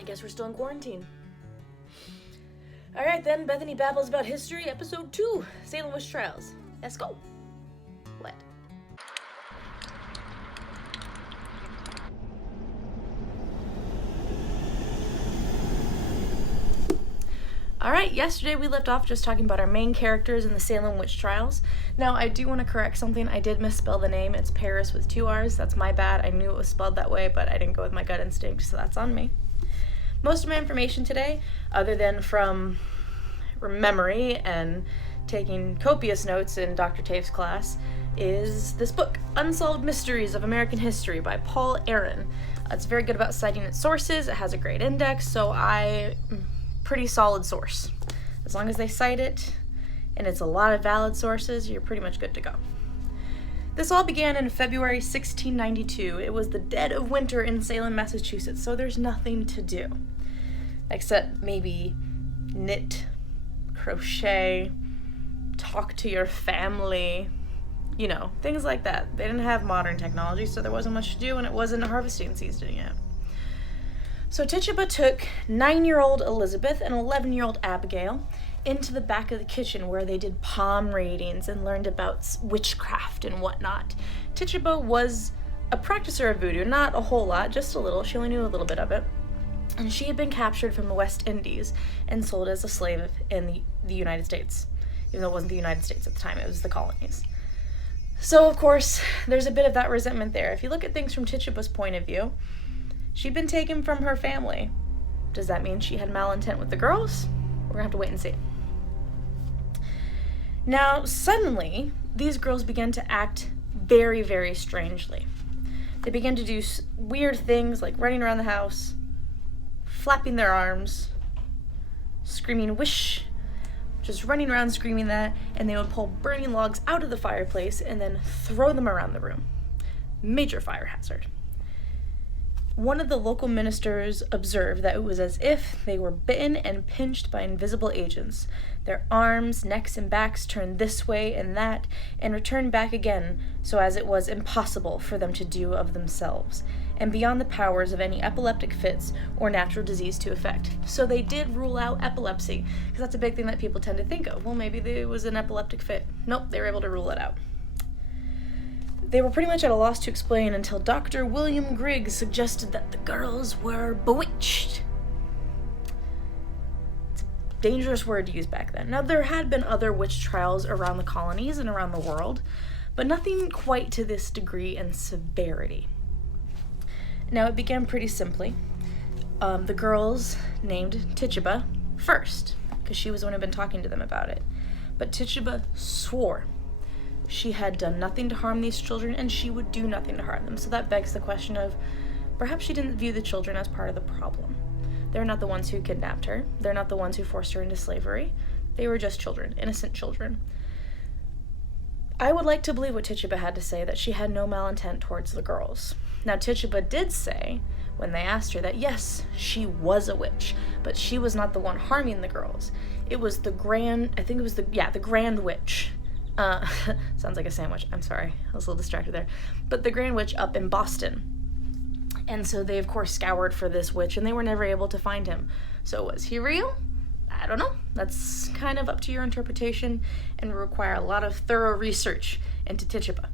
I guess we're still in quarantine. Alright then, Bethany Babbles About History, Episode 2, Salem Witch Trials. Let's go. What? Alright, yesterday we left off just talking about our main characters in the Salem Witch Trials. Now, I do want to correct something. I did misspell the name. It's Paris with 2 R's. That's my bad. I knew it was spelled that way, but I didn't go with my gut instinct, so that's on me. Most of my information today, other than from memory and taking copious notes in Dr. Tave's class, is this book, Unsolved Mysteries of American History by Paul Aaron. It's very good about citing its sources. It has a great index, so pretty solid source. As long as they cite it, and it's a lot of valid sources, you're pretty much good to go. This all began in February 1692. It was the dead of winter in Salem, Massachusetts, so there's nothing to do. Except maybe knit, crochet, talk to your family, things like that. They didn't have modern technology, so there wasn't much to do, and it wasn't harvesting season yet. So Tituba took 9-year-old Elizabeth and 11-year-old Abigail into the back of the kitchen where they did palm readings and learned about witchcraft and whatnot. Tituba was a practicer of voodoo, not a whole lot, just a little. She only knew a little bit of it. And she had been captured from the West Indies and sold as a slave in the United States. Even though it wasn't the United States at the time, it was the colonies. So, of course, there's a bit of that resentment there. If you look at things from Tituba's point of view, she'd been taken from her family. Does that mean she had malintent with the girls? We're gonna have to wait and see. Now, suddenly, these girls began to act very, very strangely. They began to do weird things like running around the house, flapping their arms, screaming wish, just running around screaming that, and they would pull burning logs out of the fireplace and then throw them around the room. Major fire hazard. One of the local ministers observed that it was as if they were bitten and pinched by invisible agents. Their arms, necks, and backs turned this way and that, and returned back again, so as it was impossible for them to do of themselves, and beyond the powers of any epileptic fits or natural disease to affect. So they did rule out epilepsy, because that's a big thing that people tend to think of. Well, maybe it was an epileptic fit. Nope, they were able to rule it out. They were pretty much at a loss to explain until Dr. William Griggs suggested that the girls were bewitched. It's a dangerous word to use back then. Now, there had been other witch trials around the colonies and around the world, but nothing quite to this degree and severity. Now, it began pretty simply. The girls named Tituba first, because she was the one who had been talking to them about it. But Tituba swore she had done nothing to harm these children, and she would do nothing to harm them. So that begs the question of, perhaps she didn't view the children as part of the problem. They're not the ones who kidnapped her. They're not the ones who forced her into slavery. They were just children, innocent children. I would like to believe what Tituba had to say, that she had no malintent towards the girls. Now, Tituba did say, when they asked her, that yes, she was a witch, but she was not the one harming the girls. It was the Grand Witch. Sounds like a sandwich. I'm sorry. I was a little distracted there. But the Grand Witch up in Boston. And so they, of course, scoured for this witch, and they were never able to find him. So was he real? I don't know. That's kind of up to your interpretation and require a lot of thorough research into Tituba.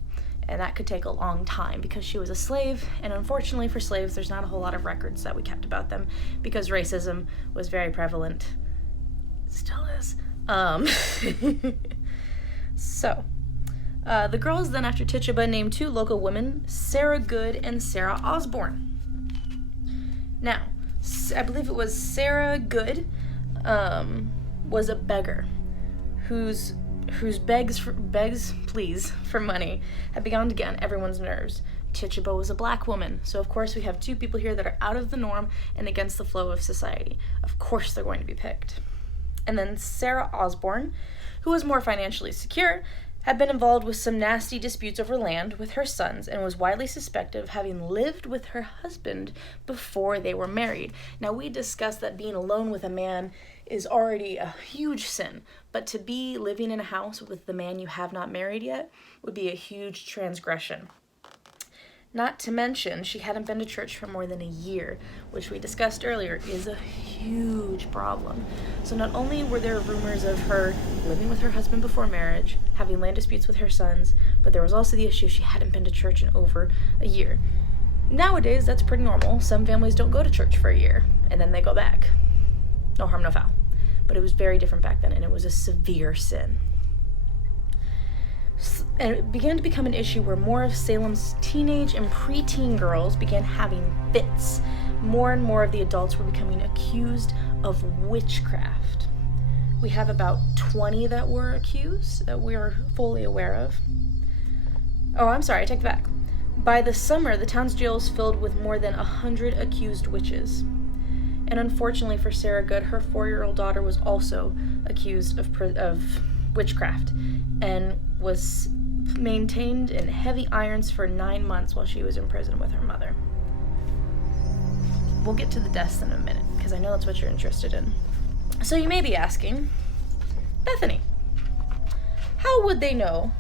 And that could take a long time because she was a slave, and unfortunately for slaves, there's not a whole lot of records that we kept about them because racism was very prevalent. It still is. So, the girls then, after Tituba, named 2 local women, Sarah Good and Sarah Osborne. Now, I believe it was Sarah Good was a beggar whose begs pleas for money had begun to get on everyone's nerves. Tituba was a black woman, so of course we have 2 people here that are out of the norm and against the flow of society. Of course they're going to be picked. And then Sarah Osborne, who was more financially secure, had been involved with some nasty disputes over land with her sons and was widely suspected of having lived with her husband before they were married. Now, we discussed that being alone with a man is already a huge sin, but to be living in a house with the man you have not married yet would be a huge transgression. Not to mention, she hadn't been to church for more than a year, which we discussed earlier is a huge problem. So not only were there rumors of her living with her husband before marriage, having land disputes with her sons, but there was also the issue she hadn't been to church in over a year. Nowadays, that's pretty normal. Some families don't go to church for a year, and then they go back. No harm, no foul. But it was very different back then, and it was a severe sin. And it began to become an issue where more of Salem's teenage and preteen girls began having fits. More and more of the adults were becoming accused of witchcraft. We have about 20 that were accused, that we are fully aware of. Oh, I'm sorry, I take that back. By the summer, the town's jail is filled with more than 100 accused witches. And unfortunately for Sarah Good, her 4-year-old daughter was also accused of witchcraft and was maintained in heavy irons for 9 months while she was in prison with her mother. We'll get to the deaths in a minute, because I know that's what you're interested in. So you may be asking, Bethany, how would they know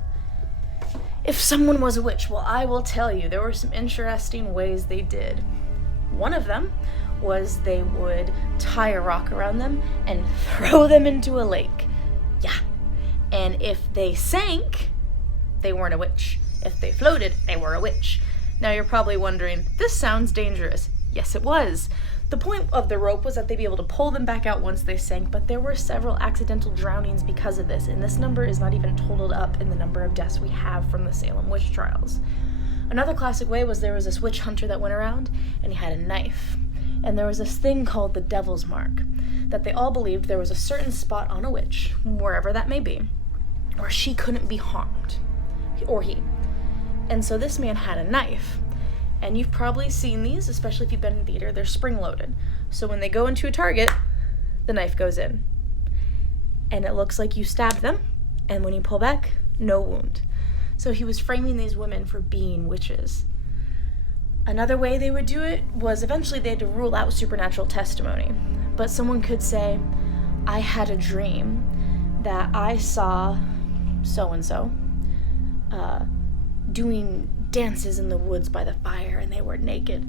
if someone was a witch? Well, I will tell you, there were some interesting ways they did. One of them was they would tie a rock around them and throw them into a lake. Yeah. And if they sank, they weren't a witch. If they floated, they were a witch. Now you're probably wondering, this sounds dangerous. Yes, it was. The point of the rope was that they'd be able to pull them back out once they sank, but there were several accidental drownings because of this, and this number is not even totaled up in the number of deaths we have from the Salem Witch Trials. Another classic way was there was this witch hunter that went around, and he had a knife. And there was this thing called the Devil's Mark, that they all believed there was a certain spot on a witch, wherever that may be, where she couldn't be harmed, or he. And so this man had a knife. And you've probably seen these, especially if you've been in theater, they're spring-loaded. So when they go into a target, the knife goes in. And it looks like you stabbed them, and when you pull back, no wound. So he was framing these women for being witches. Another way they would do it was eventually they had to rule out supernatural testimony. But someone could say, I had a dream that I saw so-and-so doing dances in the woods by the fire, and they were naked.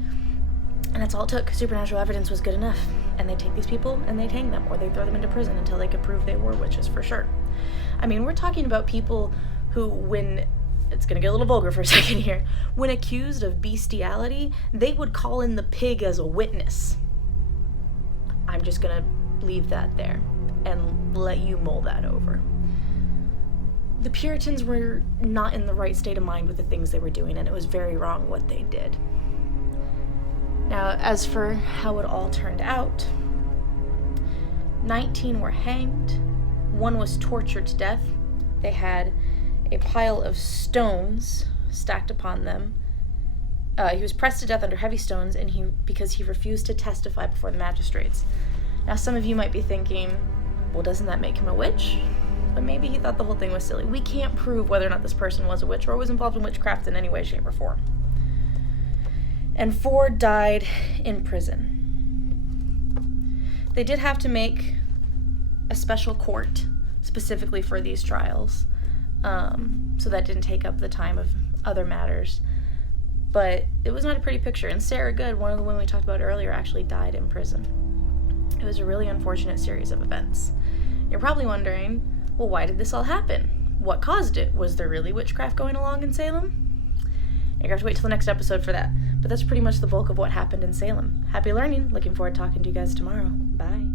And that's all it took. Supernatural evidence was good enough. And they take these people and they hang them, or they throw them into prison until they could prove they were witches for sure. I mean, we're talking about people who, when, it's going to get a little vulgar for a second here, when accused of bestiality, they would call in the pig as a witness. I'm just going to leave that there and let you mull that over. The Puritans were not in the right state of mind with the things they were doing, and it was very wrong what they did. Now, as for how it all turned out, 19 were hanged, 1 was tortured to death. They had a pile of stones stacked upon them. He was pressed to death under heavy stones, and because he refused to testify before the magistrates. Now, some of you might be thinking, well, doesn't that make him a witch? But maybe he thought the whole thing was silly. We can't prove whether or not this person was a witch or was involved in witchcraft in any way, shape, or form. And 4 died in prison. They did have to make a special court specifically for these trials, so that didn't take up the time of other matters. But it was not a pretty picture. And Sarah Good, one of the women we talked about earlier, actually died in prison. It was a really unfortunate series of events. You're probably wondering, well, why did this all happen? What caused it? Was there really witchcraft going along in Salem? You're gonna have to wait till the next episode for that. But that's pretty much the bulk of what happened in Salem. Happy learning. Looking forward to talking to you guys tomorrow. Bye.